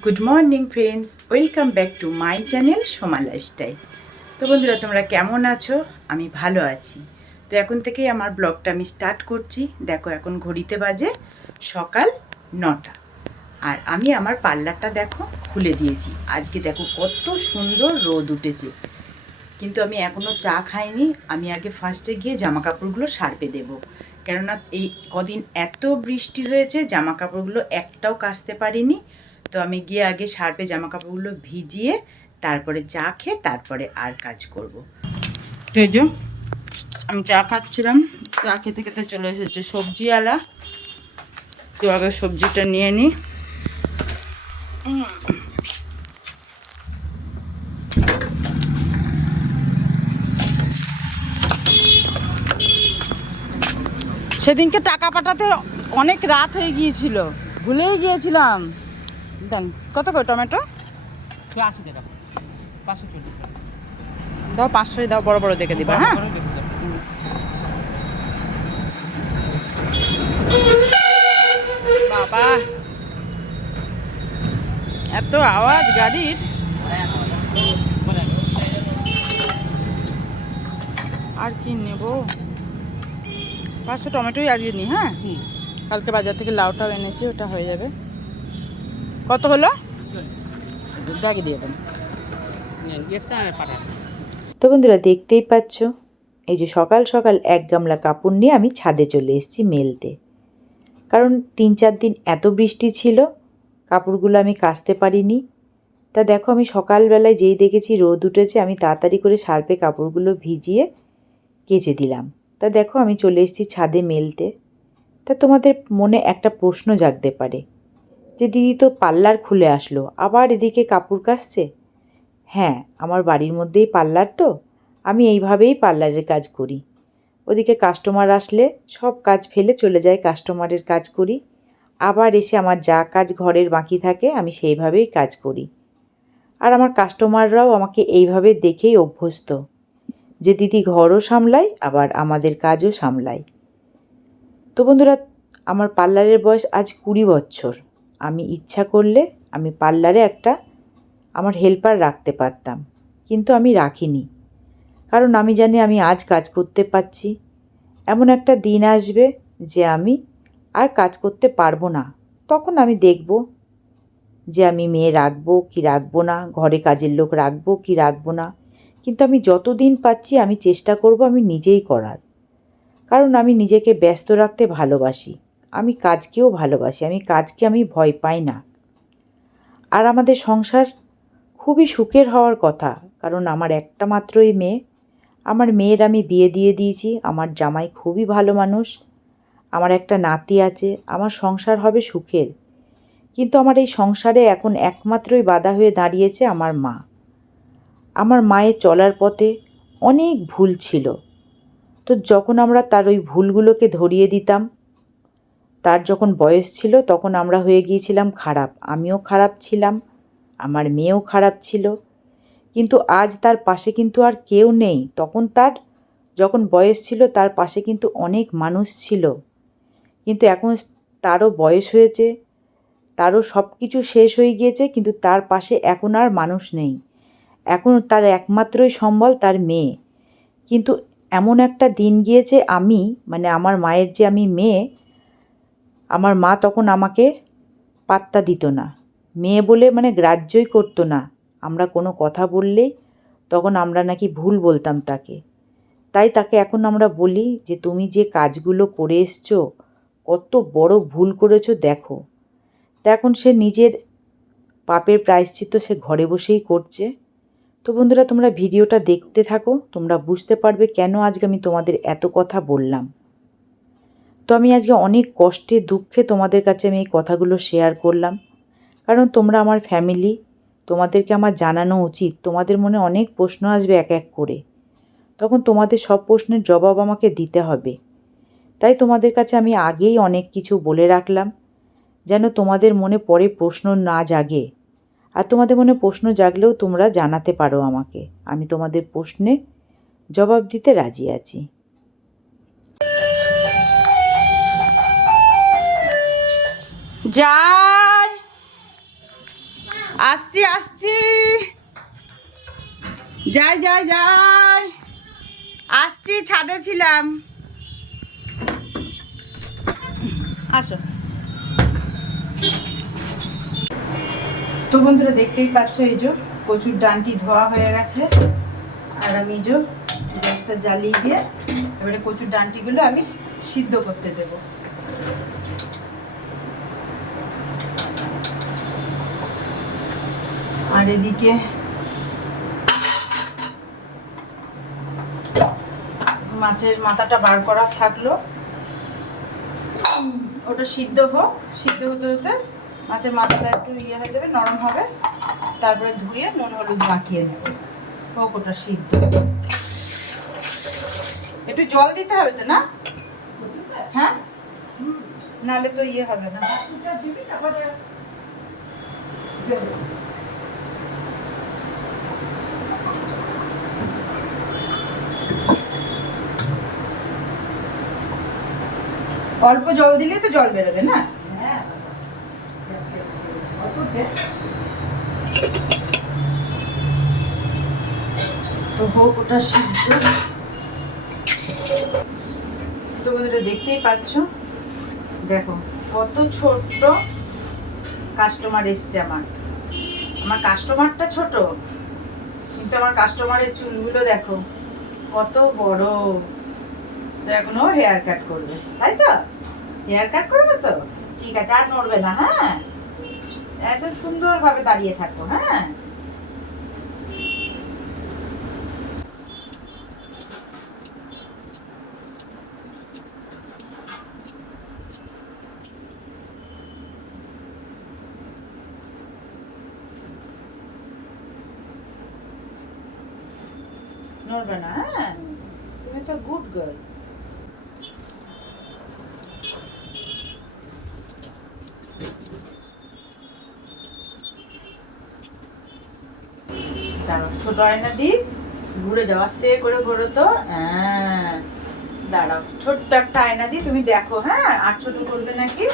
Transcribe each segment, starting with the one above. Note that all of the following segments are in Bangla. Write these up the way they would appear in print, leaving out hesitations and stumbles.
Good morning friends, welcome back to my channel Soma lifestyle. তো বন্ধুরা, তোমরা কেমন আছো? আমি ভালো আছি। তো এখন থেকেই আমার ব্লগটা আমি স্টার্ট করছি। দেখো, এখন ঘড়িতে বাজে সকাল 9টা। আর আমি আমার পার্লারটা দেখো খুলে দিয়েছি। আজকে দেখো কত সুন্দর রোদ উঠেছে, কিন্তু আমি এখনও চা খাইনি। আমি আগে ফার্স্টে গিয়ে জামা কাপড়গুলো সার্পে দেবো, কেননা এই কদিন এত বৃষ্টি হয়েছে, জামা কাপড়গুলো একটাও কাচতে পারিনি। তো আমি গিয়ে আগে সার্পে জামা কাপড়গুলো ভিজিয়ে তারপরে চা খেয়ে তারপরে আর কাজ করব। তো এই যে আমি চা খাচ্ছিলাম, চা খেতে খেতে চলে এসেছে সবজিওয়ালা। তো আগে সবজিটা নিয়ে নিই। সেদিনকে টাকা পাঠাতে অনেক রাত হয়ে গিয়েছিল, ভুলেই গিয়েছিলাম। দেন কত করে টমেটো? 540 দাও, 500 দাও, বড় বড় দেখে দিবা। হ্যাঁ, বাবা এত আওয়াজ গাড়ির। আর কি নেব? 500 টমেটোই আজকে নিই। হ্যাঁ, কালকে বাজার থেকে লাউটাও এনেছি, ওটা হয়ে যাবে। কত হলো? ব্যাগে দিয়ে দেন। তো বন্ধুরা, দেখতেই পাচ্ছ, এই যে সকাল সকাল এক গামলা কাপড় নিয়ে আমি ছাদে চলে এসেছি মেলতে। কারণ 3-4 দিন এত বৃষ্টি ছিল, কাপড়গুলো আমি কাচতে পারিনি। তা দেখো, আমি সকালবেলায় যেই দেখেছি রোদ উঠেছে, আমি তাড়াতাড়ি করে সার্ফে কাপড়গুলো ভিজিয়ে কেচে দিলাম। তা দেখো, আমি চলে এসেছি ছাদে মেলতে। তা তোমাদের মনে একটা প্রশ্ন জাগতে পারে যে দিদি তো পার্লার খুলে আসলো, আবার এদিকে কাপড় কাচছে। হ্যাঁ, আমার বাড়ির মধ্যেই পার্লার, তো আমি এইভাবেই পার্লারের কাজ করি। ওদিকে কাস্টমার আসলে সব কাজ ফেলে চলে যায়, কাস্টমারের কাজ করি। আবার এসে আমার যা কাজ ঘরের বাকি থাকে আমি সেইভাবেই কাজ করি। আর আমার কাস্টমাররাও আমাকে এইভাবে দেখেই অভ্যস্ত যে দিদি ঘরও সামলায় আবার আমাদের কাজও সামলায়। তো বন্ধুরা, আমার পার্লারের বয়স আজ 20 বছর। আমি ইচ্ছা করলে আমি পার্লারে একটা আমার হেল্পার রাখতে পারতাম, কিন্তু আমি রাখিনি। কারণ আমি জানি আমি আজ কাজ করতে পারছি, এমন একটা দিন আসবে যে আমি আর কাজ করতে পারবো না। তখন আমি দেখব যে আমি মেয়ে রাখবো কি রাখবো না, ঘরে কাজের লোক রাখবো কি রাখবো না। কিন্তু আমি যতদিন পাচ্ছি আমি চেষ্টা করব আমি নিজেই করার। কারণ আমি নিজেকে ব্যস্ত রাখতে ভালোবাসি, আমি কাজকেও ভালোবাসি, আমি কাজকে আমি ভয় পাই না। আর আমাদের সংসার খুবই সুখের হওয়ার কথা, কারণ আমার একটা মাত্রই মেয়ে। আমার মেয়ের আমি বিয়ে দিয়ে দিয়েছি, আমার জামাই খুবই ভালো মানুষ, আমার একটা নাতি আছে, আমার সংসার হবে সুখের। কিন্তু আমার এই সংসারে এখন একমাত্রই বাধা হয়ে দাঁড়িয়েছে আমার মা। আমার মায়ের চলার পথে অনেক ভুল ছিল। তো যখন আমরা তার ওই ভুলগুলোকে ধরিয়ে দিতাম, তার যখন বয়স ছিল তখন আমরা হয়ে গিয়েছিলাম খারাপ। আমিও খারাপ ছিলাম, আমার মেয়েও খারাপ ছিল। কিন্তু আজ তার পাশে কিন্তু আর কেউ নেই। তখন তার যখন বয়স ছিল তার পাশে কিন্তু অনেক মানুষ ছিল, কিন্তু এখন তারও বয়স হয়েছে, তারও সব কিছু শেষ হয়ে গিয়েছে, কিন্তু তার পাশে এখন আর মানুষ নেই। এখন তার একমাত্রই সম্বল তার মেয়ে। কিন্তু এমন একটা দিন গিয়েছে, আমি মানে আমার মায়ের যে আমি মেয়ে, আমার মা তখন আমাকে পাত্তা দিত না, মেয়ে বলে মানে গ্রাহ্যই করতো না। আমরা কোনো কথা বললেই তখন আমরা নাকি ভুল বলতাম তাকে। তাই তাকে এখন আমরা বলি যে তুমি যে কাজগুলো করে এসছো, কত বড় ভুল করেছো দেখো। তা এখন সে নিজের পাপের প্রায়শ্চিত্ত সে ঘরে বসেই করছে। তো বন্ধুরা, তোমরা ভিডিওটা দেখতে থাকো, তোমরা বুঝতে পারবে কেন আজকে আমি তোমাদের এত কথা বললাম। তো আমি আজকে অনেক কষ্টে দুঃখে তোমাদের কাছে আমি এই কথাগুলো শেয়ার করলাম, কারণ তোমরা আমার ফ্যামিলি, তোমাদেরকে আমার জানানো উচিত। তোমাদের মনে অনেক প্রশ্ন আসবে এক এক করে, তখন তোমাদের সব প্রশ্নের জবাব আমাকে দিতে হবে। তাই তোমাদের কাছে আমি আগেই অনেক কিছু বলে রাখলাম, যেন তোমাদের মনে পরে প্রশ্ন না জাগে। আর তোমাদের মনে প্রশ্ন জাগলেও তোমরা জানাতে পারো আমাকে, আমি তোমাদের প্রশ্নে জবাব দিতে রাজি আছি। যাই আসছি আসছি, যাই যাই যাই, আসছি, ছাদে ছিলাম, আসো। তো বন্ধুরা দেখতেই পাচ্ছ, এই যে কচুর ডানটি ধোয়া হয়ে গেছে, আর আমি যে গ্যাসটা জ্বালিয়ে দিয়ে এবারে কচুর ডানটিগুলো আমি সিদ্ধ করতে দেব। আর এদিকে মাছের মাথাটা বার করা থাকলো, ওটা সিদ্ধ হোক, সিদ্ধ হতে হতে মাছের মাথাটা একটু ইয়ে হয়ে যাবে, নরম হবে, তারপরে ধুয়ে নুন হলুদ মাখিয়ে নেব, হোক ওটা সিদ্ধ। একটু জল দিতে হবে তো না? হ্যাঁ, নাহলে তো ইয়ে হবে না। অল্প জল দিলে তো জল বেরোবে না? তো হোক ওটা সিদ্ধ। তো বন্ধুরা দেখতেই পাচ্ছ, দেখো কত ছোট্ট কাস্টমার এসছে আমার। আমার কাস্টমারটা ছোট, কিন্তু আমার কাস্টমারের চুলগুলো দেখো কত বড়। তো এখনো হেয়ার কাট করবে, তাই তো? হেয়ার কাট করবে তো? ঠিক আছে, আর নড়বে না, হ্যাঁ? একদম সুন্দরভাবে দাঁড়িয়ে থাকো, হ্যাঁ? নড়বে না, হ্যাঁ? তুমি তো গুড গার্ল। দাঁড়াও, ছোট আয়না দিই, ঘুরে যাও, আস্তে করে ঘোরো তো। হ্যাঁ, দাঁড়াও, ছোট্ট একটা আয়না দিই, তুমি দেখো, হ্যাঁ? আর ছোট করবে নাকি?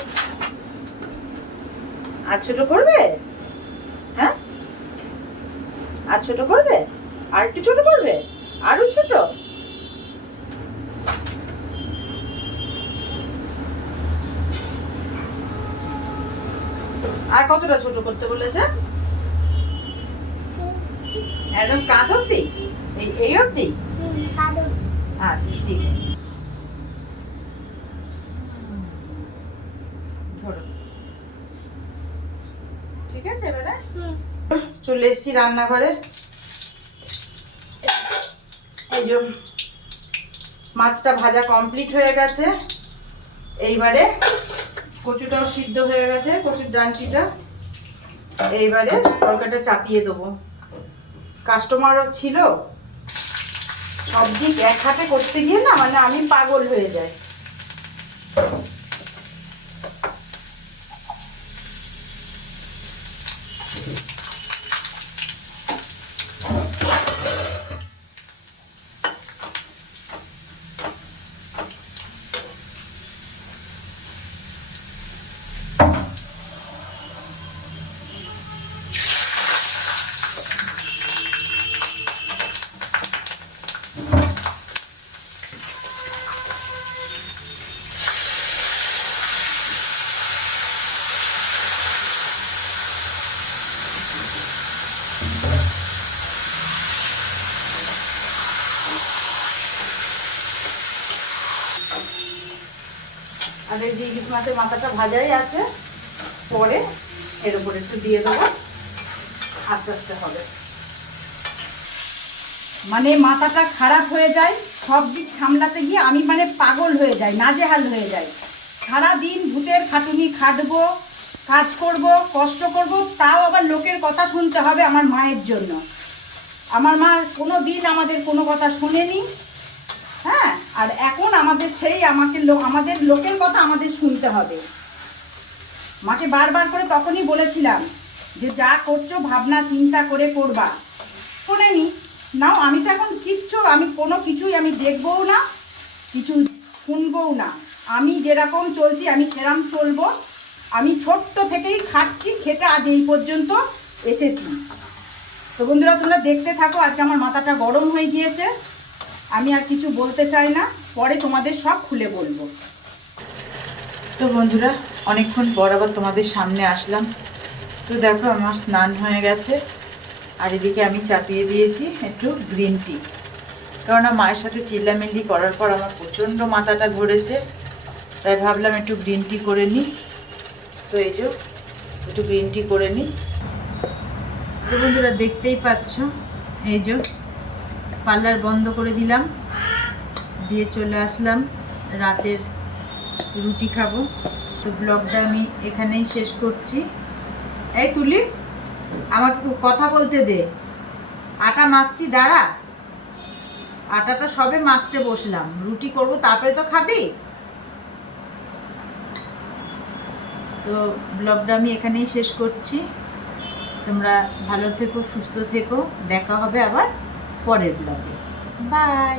আর ছোট করবে? হ্যাঁ, আর ছোট করবে? আর একটু ছোট করবে? আরো ছোট? আর কতটা ছোট করতে বলেছে? একদম কাঁধ অব্দি? এই অব্দি? আচ্ছা, ঠিক আছে, ধরো। ঠিক আছে, এবারে চলে এসেছি রান্নাঘরে। এই যে মাছটা ভাজা কমপ্লিট হয়ে গেছে, এইবারে কচুটাও সিদ্ধ হয়ে গেছে, কচুর ডাঁটিটা। এইবারে তরকারিটা চাপিয়ে দেবো। কাস্টমারও ছিল, সব দিক এক হাতে করতে গিয়ে না, মানে আমি পাগল হয়ে যাই। আর এই যে ইলিশ মাছের মাথাটা ভাজাই আছে, পরে এর উপরে একটু দিয়ে দেবো, আস্তে আস্তে হবে। মানে মাথাটা খারাপ হয়ে যায়, সব দিক সামলাতে গিয়ে আমি মানে পাগল হয়ে যাই, নাজেহাল হয়ে যাই। সারাদিন ভূতের খাটুনি খাটবো, কাজ করব, কষ্ট করব, তাও আবার লোকের কথা শুনতে হবে আমার মায়ের জন্য। আমার মা কোনো দিন আমাদের কোনো কথা শোনেনি, হ্যাঁ? আর এখন আমাদের সেই আমাদের লোকের কথা আমাদের শুনতে হবে। মাকে বারবার করে তখনই বলেছিলাম যে যা করছো ভাবনা চিন্তা করে করবা, শোনেনি। নাও, আমি তো এখন আমি কোনো কিছুই আমি দেখবও না, কিছু শুনবও না। আমি যেরকম চলছি আমি সেরকম চলবো। আমি ছোট্ট থেকেই খাচ্ছি, খেটে আজ এই পর্যন্ত এসেছি। তো বন্ধুরা তোমরা দেখতে থাকো। আজকে আমার মাথাটা গরম হয়ে গিয়েছে, আমি আর কিছু বলতে চাই না, পরে তোমাদের সব খুলে বলবো। তো বন্ধুরা অনেকক্ষণ পর আবার তোমাদের সামনে আসলাম। তো দেখো আমার স্নান হয়ে গেছে, আর এদিকে আমি চাপিয়ে দিয়েছি একটু গ্রিন টি, কেননা মায়ের সাথে চিল্লামিল্লি করার পর আমার প্রচণ্ড মাথাটা ধরেছে, তাই ভাবলাম একটু গ্রিন টি করে নিই। তো এই যে একটু গ্রিন টি করে নিই। তো বন্ধুরা দেখতেই পাচ্ছ, এই যে পার্লার বন্ধ করে দিলাম, দিয়ে চলে আসলাম রাতের রুটি খাবো। তো ব্লগটা আমি এখানেই শেষ করছি। এই তুলি, আমাকে কথা বলতে দে। আটা মাখছি, দাঁড়া। আটাটা সবে মাখতে বসলাম, রুটি করব তারপরে তো খাবি। তো ব্লগটা আমি এখানেই শেষ করছি। তোমরা ভালো থেকো, সুস্থ থেকো, দেখা হবে আবার পরের ব্লগে। বাই।